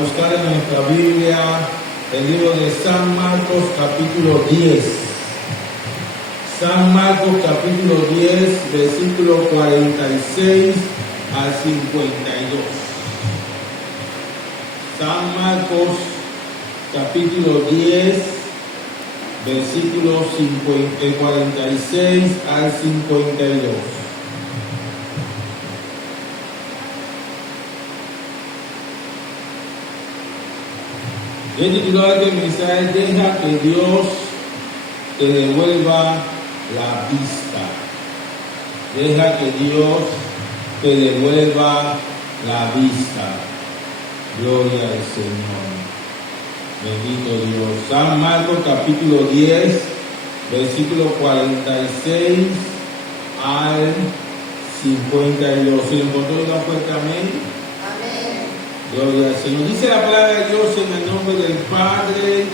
buscar en nuestra Biblia el libro de San Marcos capítulo 10. San Marcos capítulo 10, versículo 46 al 52. San Marcos capítulo 10, versículo 46 al 52. El titular del mensaje: deja que Dios te devuelva la vista. Deja que Dios te devuelva la vista. Gloria al Señor. Bendito Dios. San Marcos capítulo 10, versículo 46 al 52. ¿Se lo encontró en la puerta? Amén. Gloria al Señor. Dice la palabra de Dios en el nombre del Padre,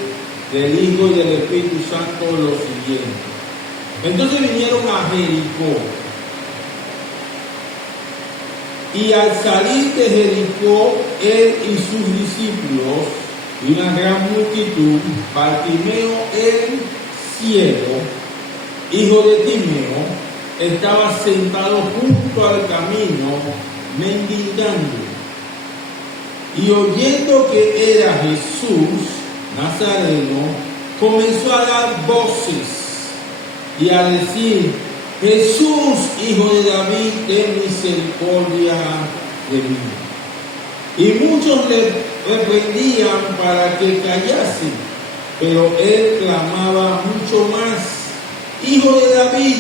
del Hijo y del Espíritu Santo lo siguiente. Entonces vinieron a Jericó. Y al salir de Jericó, él y sus discípulos y una gran multitud, Bartimeo el ciego, hijo de Timeo, estaba sentado junto al camino, mendigando. Y oyendo que era Jesús Nazareno, comenzó a dar voces y a decir: Jesús, hijo de David, ten misericordia de mí. Y muchos le reprendían para que callase, pero él clamaba mucho más: Hijo de David,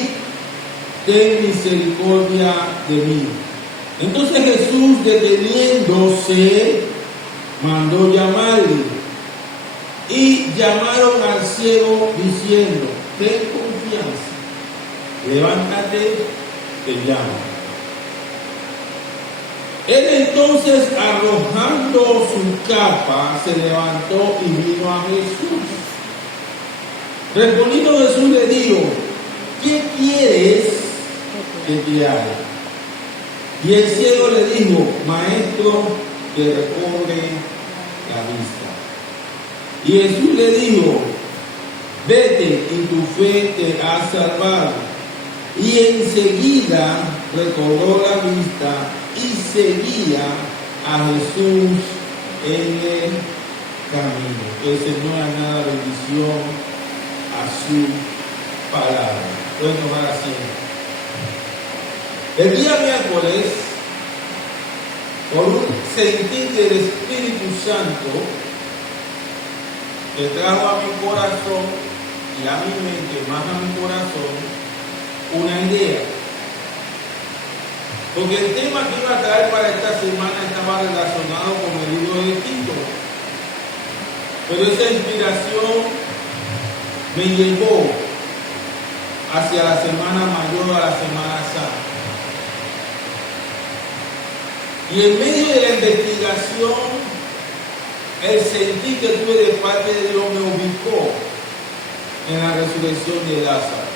ten misericordia de mí. Entonces Jesús, deteniéndose, mandó llamarle. Y llamaron al ciego diciendo: ten confianza, levántate, te llamo. Él entonces, arrojando su capa, se levantó y vino a Jesús. Respondiendo Jesús le dijo: ¿qué quieres que te haga? Y el ciego le dijo: Maestro, que recobre la vista. Y Jesús le dijo: vete, y tu fe te ha salvado. Y enseguida recobró la vista y seguía a Jesús en el camino. Que el Señor añada bendición a su palabra. Pueden tomar asiento. El día miércoles, por un sentir del Espíritu Santo, que trajo a mi corazón y a mi mente, más a mi corazón, una idea. Porque el tema que iba a traer para esta semana estaba relacionado con el libro de Tito. Pero esa inspiración me llevó hacia la Semana Mayor, a la Semana Santa. Y en medio de la investigación, el sentir que tuve de parte de Dios me ubicó en la resurrección de Lázaro.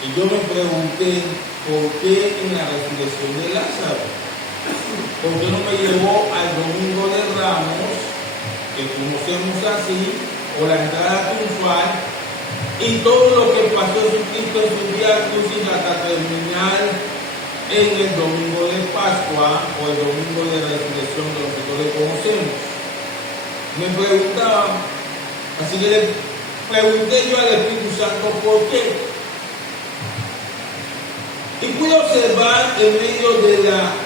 Y yo me pregunté: ¿por qué en la resurrección de Lázaro? ¿Por qué no me llevó al Domingo de Ramos, que conocemos así, o la entrada triunfal, y todo lo que pasó Jesucristo en su vía crucis hasta terminar en el domingo de Pascua o el domingo de resurrección de lo que todos conocemos? Me preguntaba, así que le pregunté yo al Espíritu Santo por qué. Y pude observar en medio de la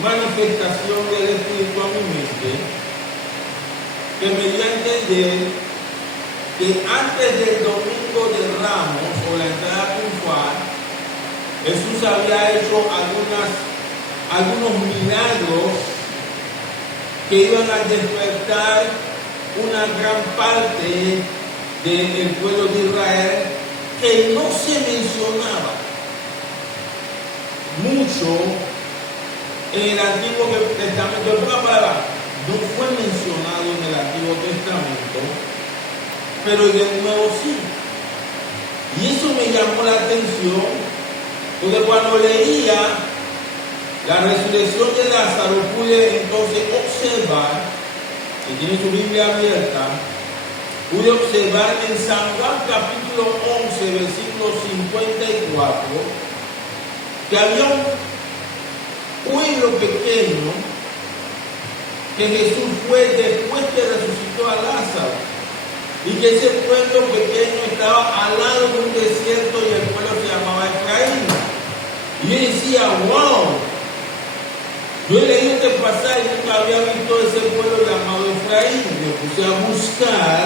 manifestación del Espíritu a mi mente, que me dio a entender que antes del domingo de Ramos o la entrada triunfal, Jesús había hecho algunos milagros que iban a despertar una gran parte del pueblo de Israel, que no se mencionaba mucho en el Antiguo Testamento. En pocas palabras, no fue mencionado en el Antiguo Testamento, pero en el Nuevo sí. Y eso me llamó la atención, porque cuando leía la resurrección de Lázaro, pude entonces observar, que tiene su Biblia abierta, pude observar en San Juan capítulo 11, versículo 54, que había un pueblo pequeño que Jesús fue después que resucitó a Lázaro, y que ese pueblo pequeño estaba al lado de un desierto y el pueblo se llamaba Efraín. Y yo decía, wow, yo he leído este pasaje y nunca había visto ese pueblo llamado Efraín. Me puse a buscar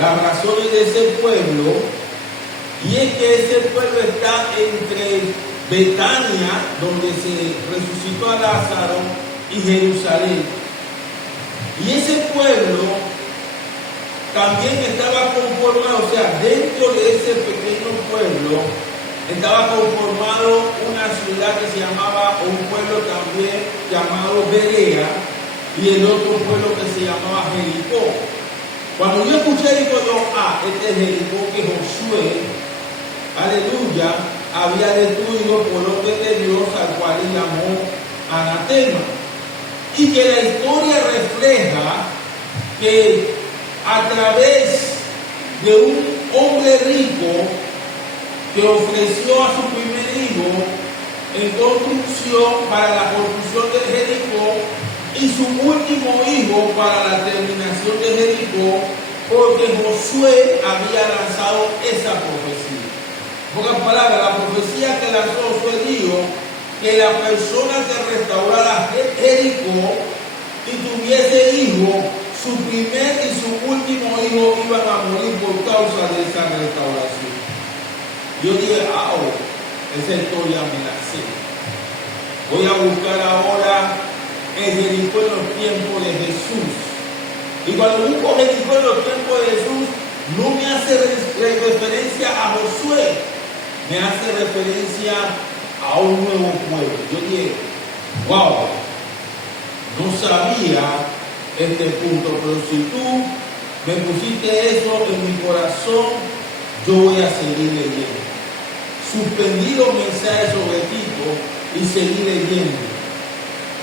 las razones de ese pueblo, y es que ese pueblo está entre Betania, donde se resucitó a Lázaro, y Jerusalén. Y ese pueblo también estaba conformado, o sea, dentro de ese pequeño pueblo estaba conformado una ciudad que se llamaba, un pueblo también llamado Berea, y el otro pueblo que se llamaba Jericó. Cuando yo escuché, digo yo, este es Jericó que Josué, aleluya, había destruido por orden de Dios, al cual él llamó anatema. Y que la historia refleja que a través de un hombre rico que ofreció a su primer hijo en construcción para la construcción de Jericó, y su último hijo para la terminación de Jericó, porque Josué había lanzado esa profecía. En pocas palabras, la profecía que lanzó Josué dijo que la persona que restaurara Jericó y tuviese hijo, su primer y su último hijo iban a morir por causa de esa restauración. Yo dije, esa historia me la sé. Voy a buscar ahora el Jericó en los tiempos de Jesús. Y cuando busco Jericó en los tiempos de Jesús, no me hace referencia a Josué, me hace referencia a un nuevo pueblo. Yo dije, wow, no sabía este punto, pero si tú me pusiste eso en mi corazón, yo voy a seguir leyendo. Suspendí los mensajes sobre Tito y seguí leyendo.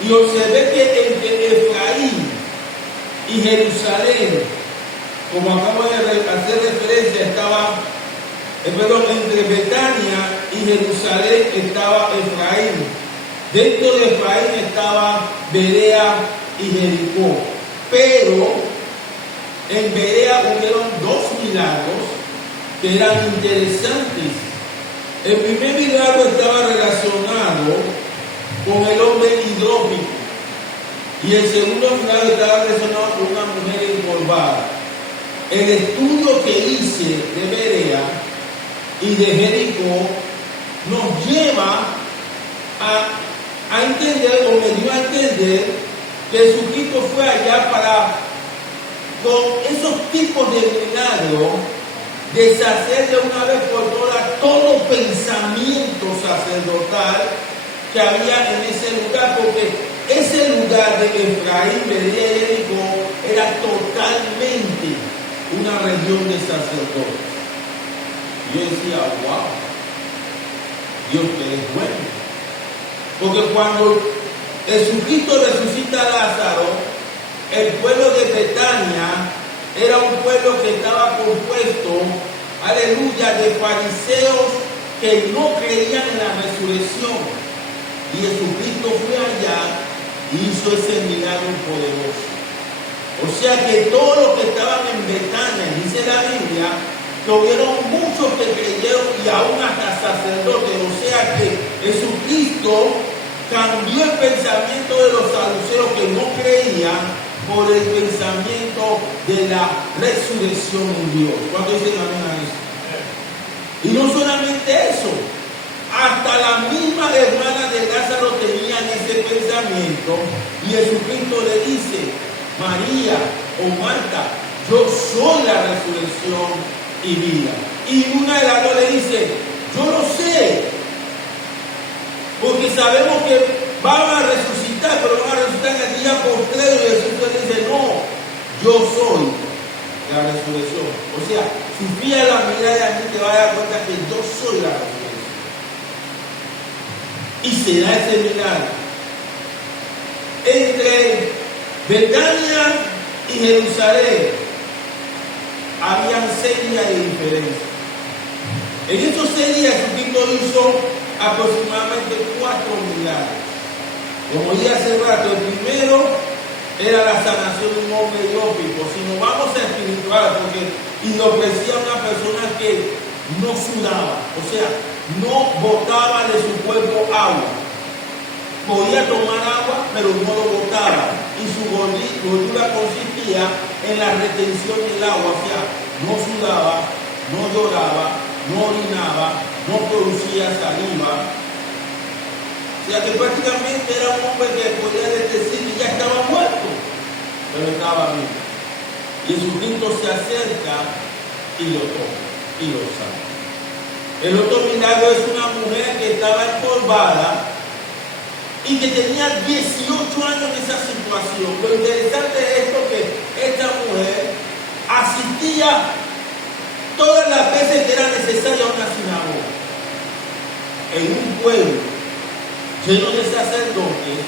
Y observé que entre Efraín y Jerusalén, como acabo de hacer referencia, entre Betania y Jerusalén estaba Efraín. Dentro de Efraín estaba Berea y Jericó. Pero en Berea hubieron dos milagros que eran interesantes. El primer milagro estaba relacionado con el hombre hidrópico, y el segundo milagro estaba relacionado con una mujer encorvada. El estudio que hice de Berea y de Jericó nos lleva a entender, o me dio a entender, que Jesucristo fue allá para, con esos tipos de milagros, deshacer de una vez por todas todo pensamiento sacerdotal que había en ese lugar, porque ese lugar de Efraín, Berea y Jericó era totalmente una región de sacerdotes. Yo decía, wow, Dios que es bueno. Porque cuando Jesucristo resucita a Lázaro, el pueblo de Betania era un pueblo que estaba compuesto, aleluya, de fariseos que no creían en la resurrección. Y Jesucristo fue allá y hizo ese milagro poderoso. O sea que todos los que estaban en Betania, dice la Biblia, que hubieron muchos que creyeron, y aún hasta sacerdotes. O sea que Jesucristo cambió el pensamiento de los saduceos que no creían por el pensamiento de la resurrección en Dios. ¿Cuántos dicen amén a eso? Y no solamente eso, hasta la misma hermana de Lázaro tenían ese pensamiento, y Jesucristo le dice, María o Marta, yo soy la resurrección y vida. Y una de las dos le dice, yo lo sé, porque sabemos que van a resucitar, pero van a resucitar en el día postrero. Y Jesús le dice, no, yo soy la resurrección. O sea, si fías la mirada de mí, te vas a dar cuenta que yo soy la resurrección. y se da ese milagro. Entre Betania y Jerusalén habían 6 días de diferencia. En estos 6 días Jesucristo hizo aproximadamente 4 milagros. Como dije hace rato, el primero era la sanación de un hombre iópico. Si nos vamos a espiritual, porque y le ofrecía a una persona que no sudaba, o sea, no botaba de su cuerpo agua. Podía tomar agua, pero no lo botaba. Y su gordura consistía en la retención del agua, o sea, no sudaba, no lloraba, no orinaba, no producía saliva. O sea que prácticamente era un hombre que podía decir que ya estaba muerto, pero estaba vivo. Jesucristo se acerca y lo toma y lo sana. El otro milagro es una mujer que estaba encorvada y que tenía 18 años en esa situación. Lo interesante es esto, que esta mujer asistía todas las veces que era necesaria a una sinagoga. En un pueblo lleno de sacerdotes,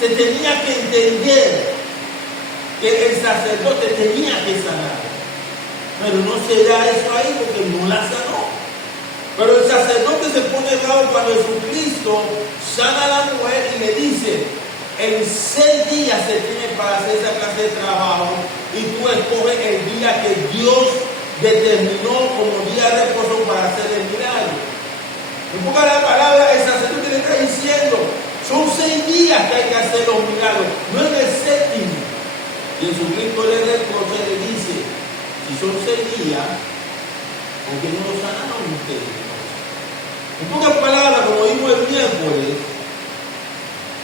se tenía que entender que el sacerdote tenía que sanar. Pero no se da eso ahí porque no la sanó. Pero el sacerdote se pone bravo cuando Jesucristo sana a la mujer y le dice: en 6 días se tiene para hacer esa clase de trabajo y tú escoges el día que Dios determinó como día de reposo para hacer el milagro. En pocas palabras, el sacerdote le está diciendo: son 6 días que hay que hacer los milagros, no es el 7º. Y Jesucristo le reprocha y le dice: si son 6 días, ¿por qué no lo sanaron ustedes? En pocas palabras, como vimos el miércoles,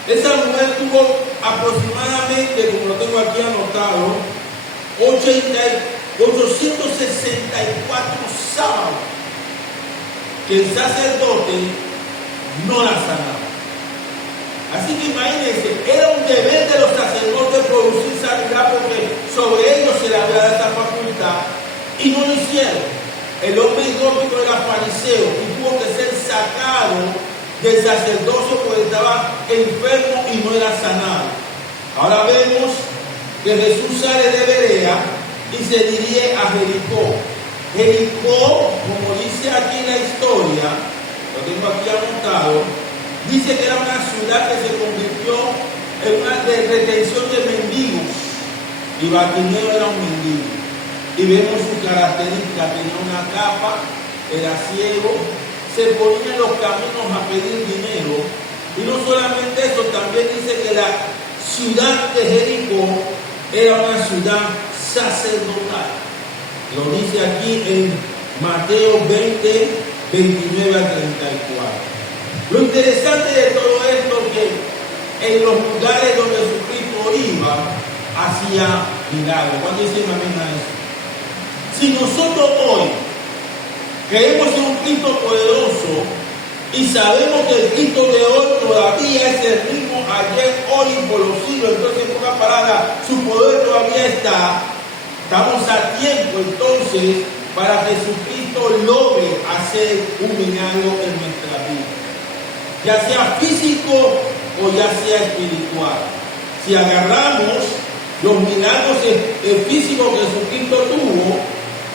esa mujer tuvo aproximadamente, como lo tengo aquí anotado, 864 sábados que el sacerdote no la sanaba. Así que imagínense, era un deber de los sacerdotes producir sanidad porque sobre ellos se le había dado esta facultad y no lo hicieron. El hombre iópico era fariseo y tuvo que ser sacado del sacerdocio porque estaba enfermo y no era sanado. Ahora vemos que Jesús sale de Berea y se dirige a Jericó. Jericó, como dice aquí la historia, lo tengo aquí anotado, dice que era una ciudad que se convirtió en una retención de mendigos, y Bartimeo era un mendigo. Y vemos su característica: tenía una capa, era ciego, se ponía en los caminos a pedir dinero. Y no solamente eso, también dice que la ciudad de Jericó era una ciudad sacerdotal. Lo dice aquí en Mateo 20, 29 a 34. Lo interesante de todo esto es que en los lugares donde Jesucristo iba, hacía milagros. ¿Cuántos dicen amén a eso? Si nosotros hoy creemos en un Cristo poderoso y sabemos que el Cristo de hoy todavía es el mismo ayer, hoy y por los siglos, entonces en pocas palabras, su poder todavía está. Estamos a tiempo entonces para que Jesucristo logre hacer un milagro en nuestra vida, ya sea físico o ya sea espiritual. Si agarramos los milagros físicos que Jesucristo tuvo,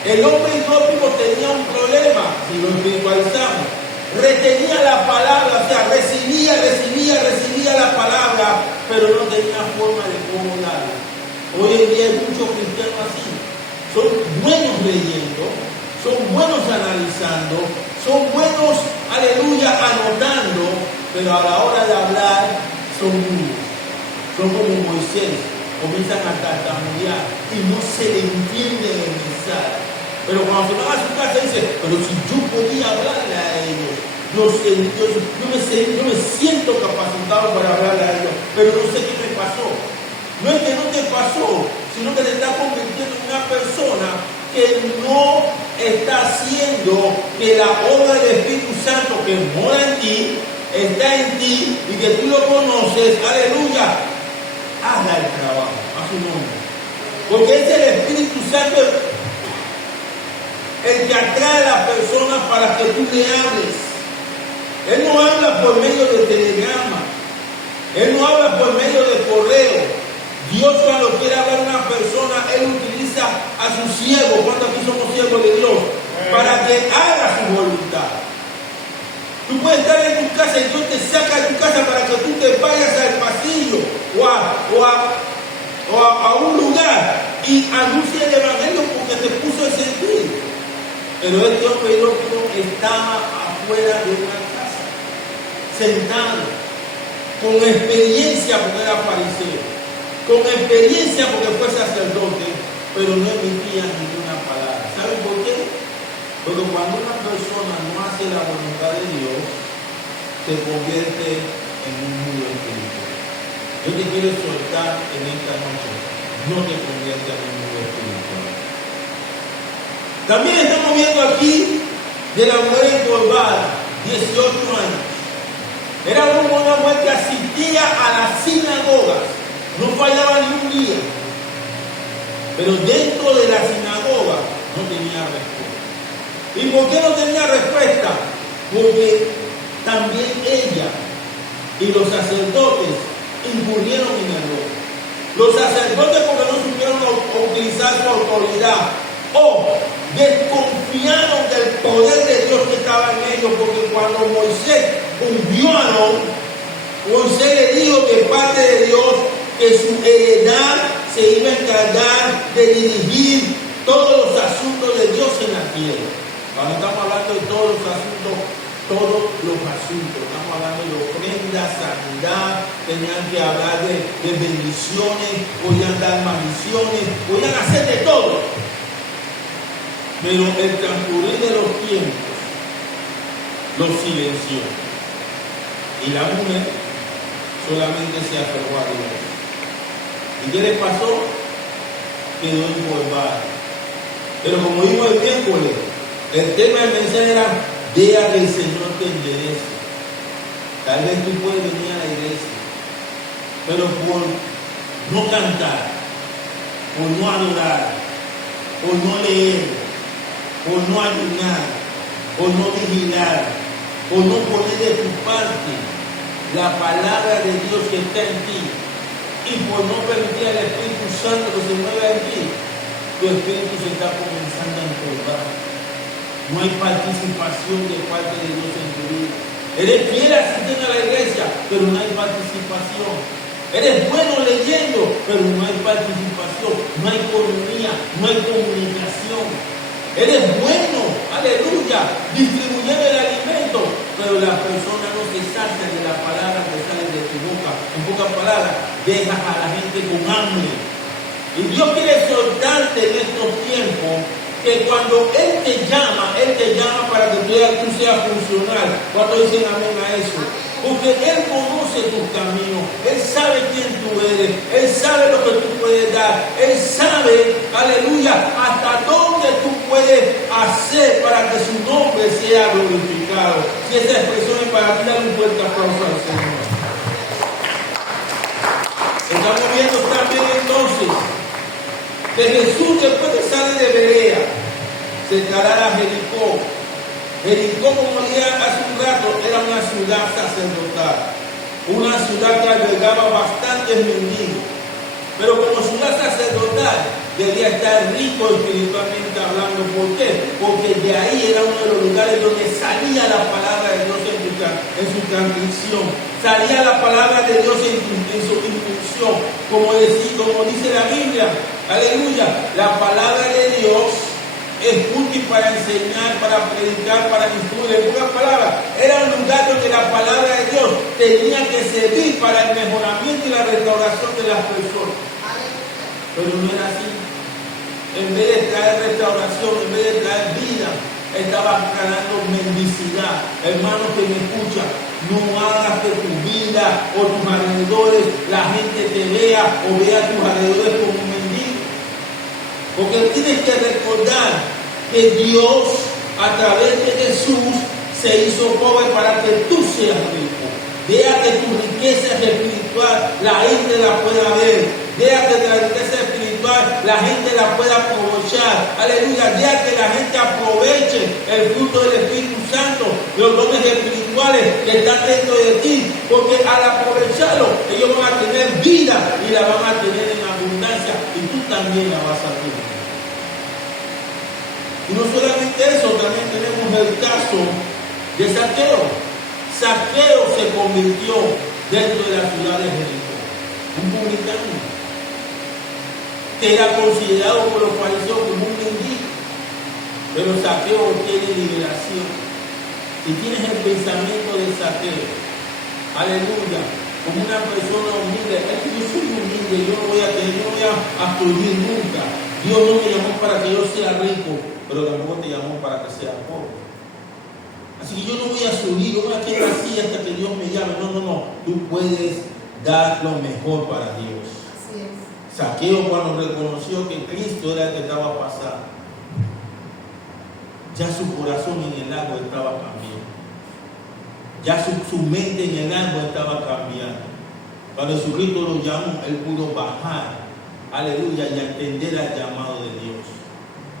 el hombre iópico tenía un problema. Si lo espiritualizamos, retenía la palabra, o sea, recibía la palabra, pero no tenía forma de cómo darla. Hoy en día hay muchos cristianos así. Son buenos leyendo, son buenos analizando, son buenos, aleluya, anotando, pero a la hora de hablar son mudos. Son como Moisés, comienzan a tartamudear y no se le entiende el mensaje. Pero cuando se van a su casa dice: pero si yo podía hablarle a ellos, yo me siento capacitado para hablarle a ellos, pero no sé qué me pasó. No es que no te pasó, sino que te estás convirtiendo en una persona que no está haciendo que la obra del Espíritu Santo que mora en ti, está en ti y que tú lo conoces, aleluya, haga el trabajo a su nombre. Porque es el Espíritu Santo el que atrae a la persona para que tú le hables. Él no habla por medio de telegrama. Él no habla por medio de correo. Dios cuando quiere hablar a una persona, Él utiliza a su siervo, cuando aquí somos siervos de Dios, para que haga su voluntad. Tú puedes estar en tu casa y Dios te saca de tu casa para que tú te vayas al pasillo o a un lugar y anuncie el evangelio porque te puso ese sentir. Pero este hombre estaba afuera de una casa, sentado, con experiencia porque era fariseo, con experiencia porque fue sacerdote, pero no emitía ninguna palabra. ¿Saben por qué? Porque cuando una persona no hace la voluntad de Dios, se convierte en un mudo espiritual. Yo te quiero soltar en esta noche, no te conviertas en un mudo espiritual. También estamos viendo aquí de la mujer engordada, 18 años. Era una mujer que asistía a las sinagogas, no fallaba ni un día. Pero dentro de la sinagoga no tenía respuesta. ¿Y por qué no tenía respuesta? Porque también ella y los sacerdotes incurrieron en error. Los sacerdotes porque no supieron utilizar su autoridad o desconfiaron del poder de Dios que estaba en ellos, porque cuando Moisés ungió a Aarón, Moisés le dijo de parte de Dios que su heredad se iba a encargar de dirigir todos los asuntos de Dios en la tierra. Cuando estamos hablando de todos los asuntos, estamos hablando de ofrendas, sanidad, tenían que hablar de bendiciones, podían dar maldiciones, podían hacer de todo. Pero el transcurrir de los tiempos los silenció. Y la mujer solamente se aferró a Dios. ¿Y qué les pasó? Quedó engordada. Pero como dijo el miércoles, el tema del mensaje era: deja que el Señor te enderece. Tal vez tú puedes venir a la iglesia, pero por no cantar, por no adorar, por no leer, por no ayunar, por no vigilar, por no poner de tu parte la palabra de Dios que está en ti, y por no permitir al Espíritu Santo que se mueva en ti, tu espíritu se está comenzando a empolvar. No hay participación de parte de Dios en tu vida. Eres fiel asistiendo a la iglesia, pero no hay participación. Eres bueno leyendo, pero no hay participación, no hay economía, no hay comunicación. Eres bueno, aleluya, distribuyendo el alimento, pero la persona no se sacia de la palabra que sale de tu boca. En pocas palabras, dejas a la gente con hambre. Y Dios quiere soltarte en estos tiempos, que cuando Él te llama para que tú seas funcional. ¿Cuántos dicen amén a eso? Porque Él conoce tus caminos, Él sabe quién tú eres, Él sabe lo que tú puedes dar, Él sabe, aleluya, hasta dónde tú puedes hacer para que su nombre sea glorificado. Si esa expresión es para ti, dale un fuerte aplauso al Señor. Estamos viendo también entonces que Jesús, después de salir de Berea, se encarará a Jericó. Jericó, como dije hace un rato, era una ciudad sacerdotal, una ciudad que albergaba bastantes mendigos. Pero como ciudad sacerdotal, debía estar rico espiritualmente hablando. ¿Por qué? Porque de ahí era uno de los lugares donde salía la palabra de Dios en su transmisión. Salía la palabra de Dios en su instrucción. Como dice la Biblia, aleluya, la palabra de Dios es útil para enseñar, para predicar, para instruir. En pocas palabras, era un lugar donde la palabra de Dios tenía que servir para el mejoramiento y la restauración de las personas. Pero no era así. En vez de traer restauración, en vez de traer vida, estaba ganando mendicidad. Hermanos que me escuchan, no hagas que tu vida o tus alrededores, la gente te vea o vea tus alrededores como un mendigo. Porque tienes que recordar que Dios, a través de Jesús, se hizo pobre para que tú seas rico. Deja que tu riqueza espiritual la gente la pueda ver. Deja que la riqueza espiritual la gente la pueda aprovechar. Aleluya. Deja que la gente aproveche el fruto del Espíritu Santo, los dones espirituales espirituales que están dentro de ti, porque al aprovecharlo, ellos van a tener vida y la van a tener en abundancia, y tú también la vas a tener. Y no solamente eso, también tenemos el caso de Zaqueo. Zaqueo se convirtió dentro de la ciudad de Jericó, un publicano, que era considerado por los fariseos como un mendigo. Pero Zaqueo tiene liberación. Si tienes el pensamiento de Zaqueo, aleluya, como una persona humilde, es que yo soy humilde, yo no voy a subir nunca. Dios no me llamó para que yo sea rico, pero tampoco te llamó para que sea pobre. Así que yo no voy a subir, no voy a quedar así hasta que Dios me llame. No. Tú puedes dar lo mejor para Dios. Así es. Zaqueo, cuando reconoció que Cristo era el que estaba pasando, ya su corazón en el agua estaba cambiando. Ya su mente en el agua estaba cambiando. Cuando Jesucristo lo llamó, él pudo bajar, aleluya, y atender al llamado de Dios.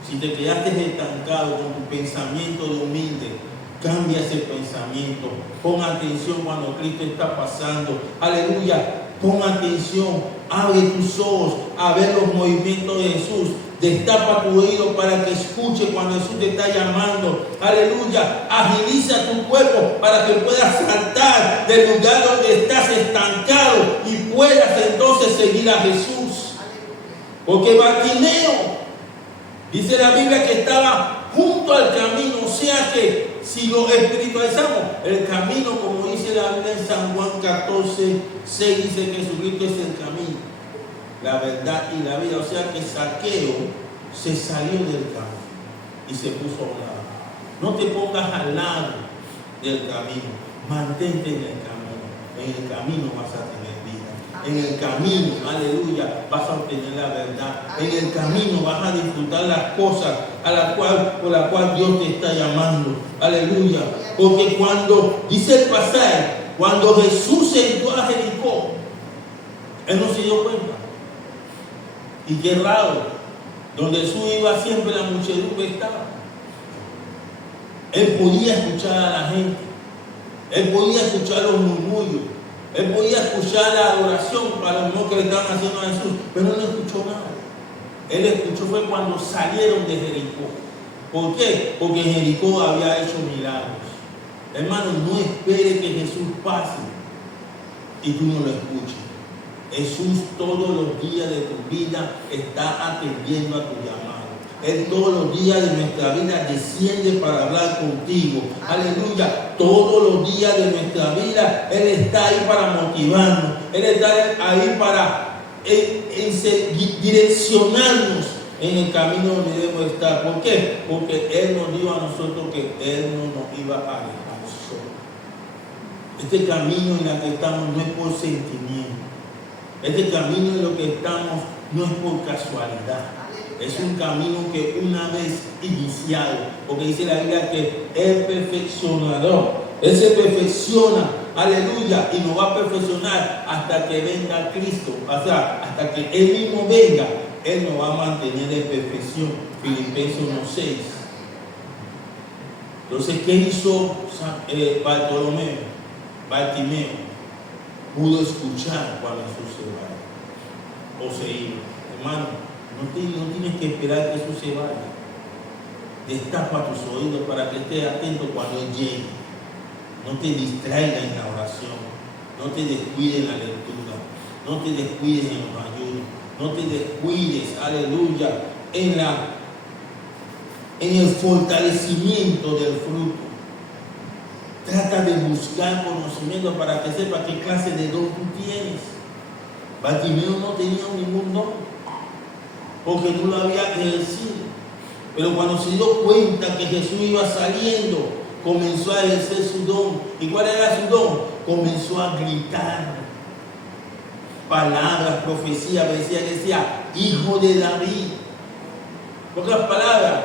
Si te quedaste estancado con tu pensamiento de humilde, cambia ese pensamiento. Pon atención cuando Cristo está pasando. Aleluya. Pon atención. Abre tus ojos a ver los movimientos de Jesús. Destapa tu oído para que escuche cuando Jesús te está llamando. Aleluya. Agiliza tu cuerpo para que puedas saltar del lugar donde estás estancado y puedas entonces seguir a Jesús. Porque Bartimeo, dice la Biblia, que estaba junto al camino. O sea que si lo espiritualizamos, el camino, como dice la Biblia en San Juan 14, 6, dice que Jesucristo es el camino, la verdad y la vida. O sea que Zaqueo se salió del camino y se puso a un lado. No te pongas al lado del camino, mantente en el camino. En el camino vas a tener vida. En el camino, aleluya, vas a obtener la verdad. En el camino vas a disfrutar las cosas por las cuales Dios te está llamando. Aleluya. Porque cuando, dice el pasaje, cuando Jesús entró a Jericó, él no se dio cuenta. Y qué raro, donde Jesús iba siempre la muchedumbre estaba. Él podía escuchar a la gente. Él podía escuchar los murmullos. Él podía escuchar la adoración para los que le estaban haciendo a Jesús, pero no escuchó nada. Él escuchó fue cuando salieron de Jericó. ¿Por qué? Porque Jericó había hecho milagros. Hermano, no espere que Jesús pase y tú no lo escuches. Jesús todos los días de tu vida está atendiendo a tu llamado. Él todos los días de nuestra vida desciende para hablar contigo. Aleluya. Todos los días de nuestra vida Él está ahí para motivarnos. Él está ahí para direccionarnos en el camino donde debemos estar. ¿Por qué? Porque Él nos dijo a nosotros que Él no nos iba a dejar solos. Este camino en el que estamos no es por sentimiento. Este camino en lo que estamos no es por casualidad. Es un camino que una vez iniciado, porque dice la Biblia que Él perfeccionador, Él se perfecciona, aleluya, y nos va a perfeccionar hasta que venga Cristo, o sea, hasta que Él mismo venga, Él nos va a mantener en perfección. Filipenses 1:6. Entonces, ¿qué hizo Bartimeo? Pudo escuchar cuando Jesús se vaya o se iba. Hermano, no tienes que esperar que Jesús se vaya. Destapa tus oídos para que estés atento cuando Él llegue. No te distraigas en la oración. No te descuides en la lectura. No te descuides en los ayunos. No te descuides, aleluya, en el fortalecimiento del fruto. Trata de buscar conocimiento para que sepas qué clase de don tú tienes. Bartimeo no tenía ningún don, porque no lo había ejercido. Pero cuando se dio cuenta que Jesús iba saliendo, comenzó a ejercer su don. ¿Y cuál era su don? Comenzó a gritar palabras, profecías, decía, hijo de David. En otras palabras,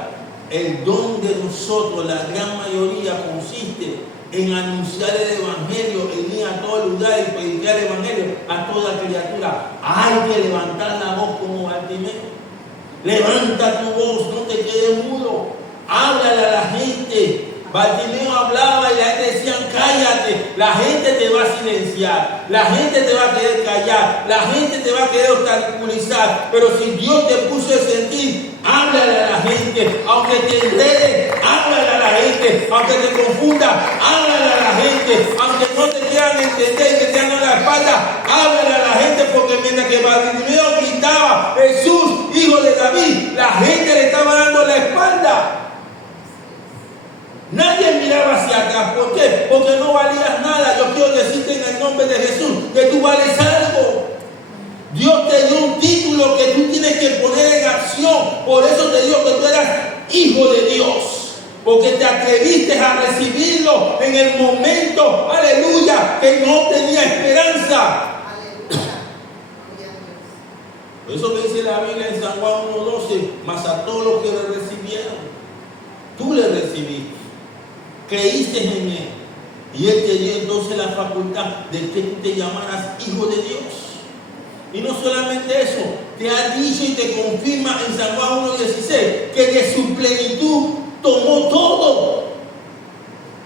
el don de nosotros, la gran mayoría, consiste en anunciar el Evangelio, en ir a todo lugar y predicar el Evangelio a toda criatura. Hay que levantar la voz como Bartimeo. Levanta tu voz, no te quedes mudo. Háblale a la gente. Bartimeo hablaba y la gente decía, cállate, la gente te va a silenciar, la gente te va a querer callar, la gente te va a querer obstaculizar, pero si Dios te puso el sentir, háblale a la gente, aunque te enreden, háblale a la gente, aunque te confunda, háblale a la gente, aunque no te quieran entender y que te hagan la espalda, háblale a la gente, porque mientras que Bartimeo gritaba, Jesús, hijo de David, la gente le estaba dando la espalda. Nadie miraba hacia atrás. ¿Por qué? Porque no valías nada. Yo quiero decirte en el nombre de Jesús que tú vales algo. Dios te dio un título que tú tienes que poner en acción. Por eso te digo que tú eras hijo de Dios. Porque te atreviste a recibirlo en el momento, aleluya, que no tenía esperanza. Por eso me dice la Biblia en San Juan 1:12, mas a todos los que le recibieron, tú le recibiste. Creíste en Él y Él te dio entonces la facultad de que tú te llamaras hijo de Dios. Y no solamente eso, te ha dicho y te confirma en San Juan 1:16 que de su plenitud tomó todo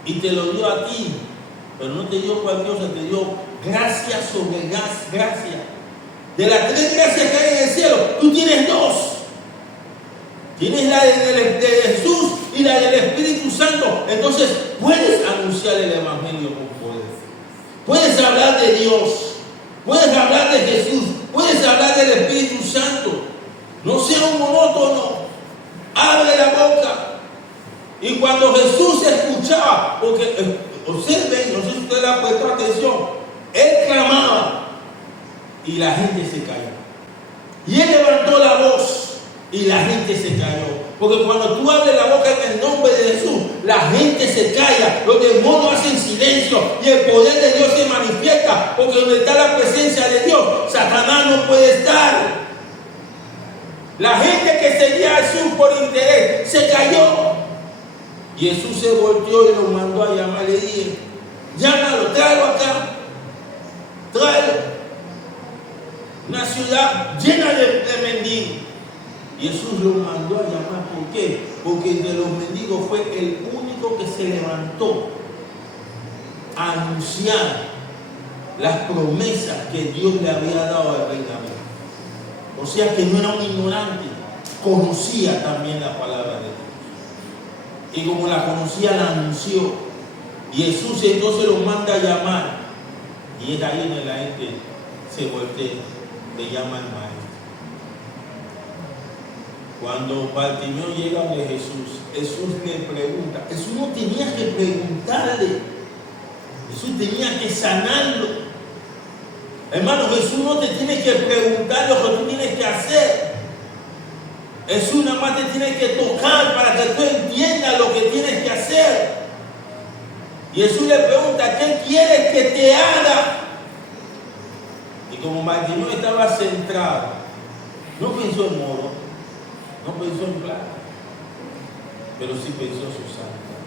y te lo dio a ti, pero no te dio cualquier cosa, te dio gracia sobre gracia. De las 3 gracias que hay en el cielo, tú tienes 2. Tienes la de Jesús y la del Espíritu Santo. Entonces puedes anunciar el Evangelio con poder. Puedes hablar de Dios. Puedes hablar de Jesús. Puedes hablar del Espíritu Santo. No sea un monótono. Abre la boca. Y cuando Jesús escuchaba, porque observen, no sé si ustedes le han puesto atención, Él clamaba y la gente se cayó. Y Él levantó la voz y la gente se cayó. Porque cuando tú abres la boca en el nombre de Jesús, la gente se calla, los demonios hacen silencio y el poder de Dios se manifiesta. Porque donde está la presencia de Dios, Satanás no puede estar. La gente que seguía a Jesús por interés se cayó. Y Jesús se volteó y lo mandó a llamar. Le dije, llámalo, tráelo acá, tráelo. Una ciudad llena de mendigos. Y Jesús lo mandó a llamar. ¿Por qué? Porque entre los mendigos fue el único que se levantó a anunciar las promesas que Dios le había dado al rey David. O sea que no era un ignorante, conocía también la palabra de Dios. Y como la conocía, la anunció. Y Jesús entonces lo manda a llamar. Y es ahí donde la gente se voltea, le llama al maestro. Cuando Bartimeo llega a Jesús, Jesús le pregunta. Jesús no tenía que preguntarle. Jesús tenía que sanarlo. Hermano, Jesús no te tiene que preguntar lo que tú tienes que hacer. Jesús nada más te tiene que tocar para que tú entiendas lo que tienes que hacer. Y Jesús le pregunta, ¿qué quieres que te haga? Y como Bartimeo estaba centrado, no pensó en oro, no pensó en plata, pero sí pensó en su sanidad.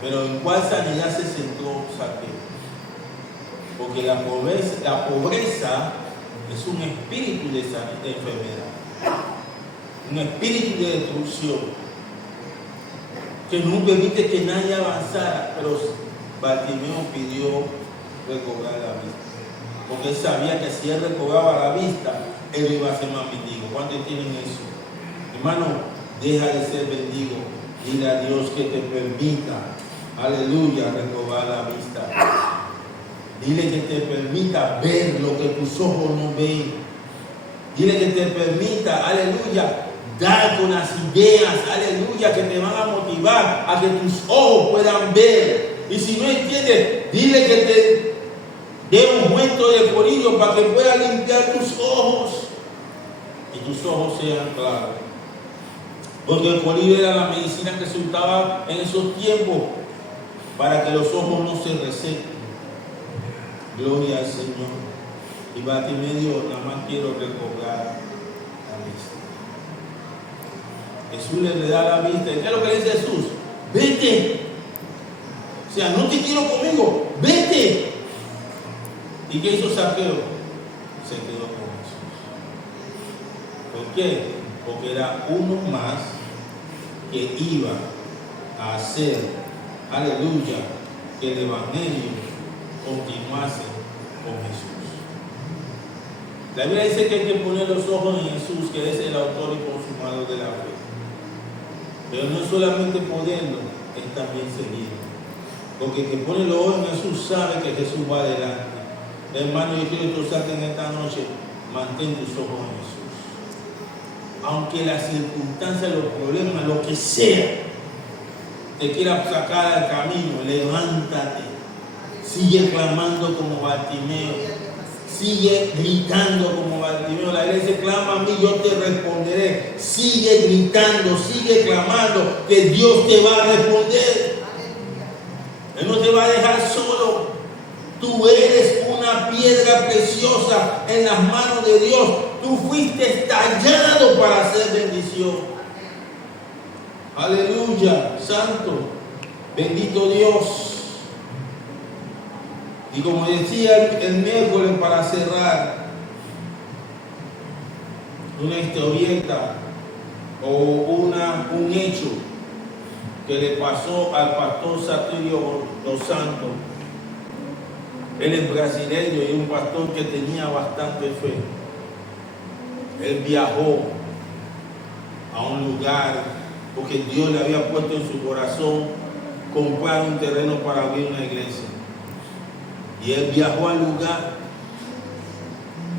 Pero ¿en cuál sanidad se centró Saqueo? Porque la pobreza es un espíritu de enfermedad, un espíritu de destrucción que no permite que nadie avanzara. Pero Bartimeo pidió recobrar la vista, porque él sabía que si él recobraba la vista, él iba a ser más mendigo. ¿Cuántos tienen eso? Hermano, deja de ser mendigo. Dile a Dios que te permita, aleluya, recobrar la vista. Dile que te permita ver lo que tus ojos no ven. Dile que te permita, aleluya, dar con las ideas, aleluya, que te van a motivar a que tus ojos puedan ver. Y si no entiendes, dile que te dé un ungüento de corillo para que pueda limpiar tus ojos y tus ojos sean claros. Porque el corillo era la medicina que se usaba en esos tiempos para que los ojos no se resequen. Gloria al Señor. Y Bartimeo, nada más quiero recobrar la vista. Jesús le da la vista. ¿Y qué es lo que dice Jesús? Vete. O sea, no te quiero conmigo. Vete. ¿Y qué hizo Saqueo? Se quedó con Jesús. ¿Por qué? Porque era uno más que iba a hacer, aleluya, que el Evangelio continuase con Jesús. La Biblia dice que hay que poner los ojos en Jesús, que es el autor y consumador de la fe. Pero no es solamente ponerlo, es también seguirlo. Porque el que pone los ojos en Jesús sabe que Jesús va adelante. Hermano, yo quiero que tú saques en esta noche, mantén tus ojos en Jesús. Aunque las circunstancias, los problemas, lo que sea, te quiera sacar al camino, levántate. Sigue clamando como Bartimeo. Sigue gritando como Bartimeo. La Biblia dice, clama a mí, yo te responderé. Sigue gritando, sigue clamando, que Dios te va a responder. Él no te va a dejar solo. Tú eres una piedra preciosa en las manos de Dios. Tú fuiste tallado para hacer bendición. Aleluya, santo, bendito Dios. Y como decía el miércoles, para cerrar, una historieta o un hecho que le pasó al pastor Satirio Dos Santos. Él es brasileño y un pastor que tenía bastante fe. Él viajó a un lugar porque Dios le había puesto en su corazón comprar un terreno para abrir una iglesia. Y él viajó al lugar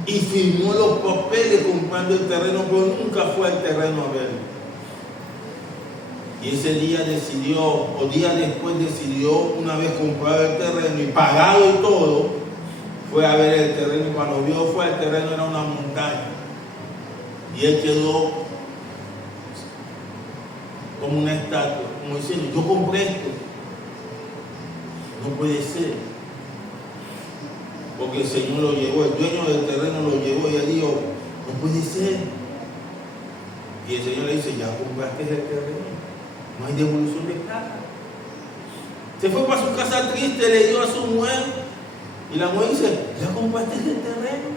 y firmó los papeles comprando el terreno, pero nunca fue al terreno a verlo. Y ese día decidió, o días después decidió, una vez comprado el terreno y pagado y todo, fue a ver el terreno. Y cuando vio, fue al terreno, era una montaña. Y él quedó como una estatua, como diciendo, yo compré esto. No puede ser. Porque el Señor lo llevó, el dueño del terreno lo llevó y él dijo, no puede ser. Y el Señor le dice, ya compraste el terreno, no hay devolución de plata. Se fue para su casa triste, le dio a su mujer y la mujer dice, ya compraste el terreno.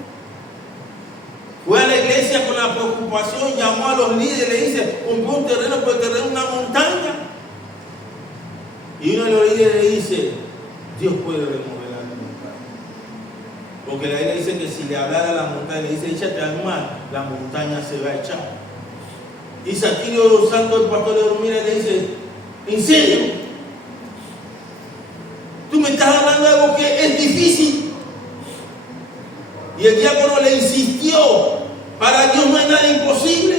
Fue a la iglesia con la preocupación, llamó a los líderes, le dice, compró un terreno, pero el terreno es una montaña. Y uno de los líderes le dice, Dios puede remover. Porque la Biblia dice que si le hablara a la montaña, le dice, échate al mar, la montaña se va a echar. Y Satirio Dos Santos, el pastor, le mira y le dice, ¿en serio? Tú me estás hablando de algo que es difícil. Y el diácono le insistió, para Dios no hay nada imposible.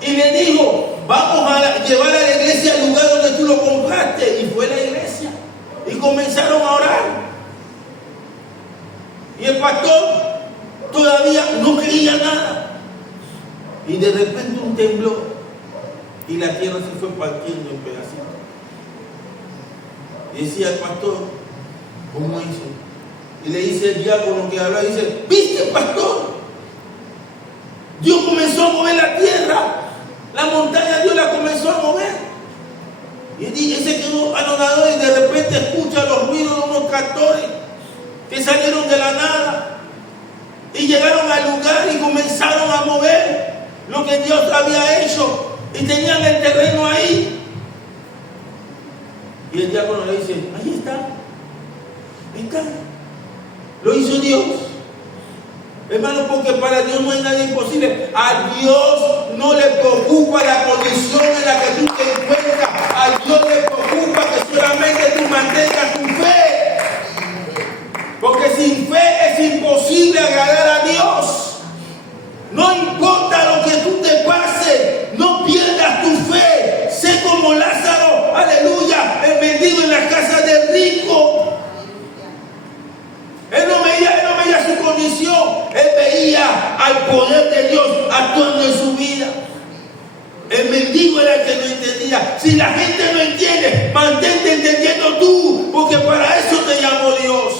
Y le dijo, vamos a llevar a la iglesia al lugar donde tú lo compraste. Y fue a la iglesia. Y comenzaron a orar. Y el pastor todavía no creía nada. Y de repente un temblor. Y la tierra se fue partiendo en pedacitos. Y decía el pastor, ¿cómo hizo? Y le dice el diácono que habla, dice, ¿viste, pastor? Dios comenzó a mover la tierra. La montaña Dios la comenzó a mover. Y él se quedó anonadado y de repente escucha los ruidos de unos cantores que salieron de la nada y llegaron al lugar y comenzaron a mover lo que Dios había hecho y tenían el terreno ahí. Y el diácono le dice, ahí está, ahí está, lo hizo Dios. Hermano, porque para Dios no hay nada imposible. A Dios no le preocupa la condición en la que tú te encuentras. A Dios le preocupa que solamente tú mantengas tu fe. Porque sin fe es imposible agradar a Dios. No importa lo que tú te pase, no pierdas tu fe. Sé como Lázaro, aleluya, el mendigo en la casa del rico. Él no veía su condición, él veía al poder de Dios actuando en su vida. El mendigo era el que no entendía. Si la gente no entiende, mantente entendiendo tú, porque para eso te llamó Dios.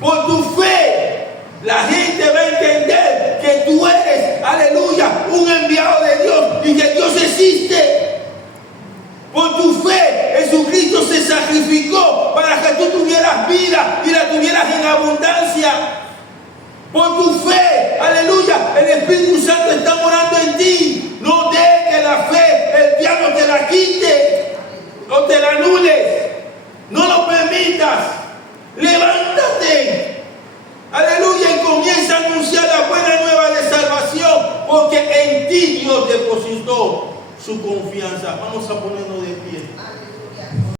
Por tu fe, la gente va a entender que tú eres, aleluya, un enviado de Dios y que Dios existe. Por tu fe, Jesucristo se sacrificó para que tú tuvieras vida y la tuvieras en abundancia. Por tu fe, aleluya, el Espíritu Santo está morando en ti. No dejes que la fe el diablo te la quite o te la anules. No lo permitas. Levántate. Aleluya. Y comienza a anunciar la buena nueva de salvación. Porque en ti Dios depositó su confianza. Vamos a ponernos de pie.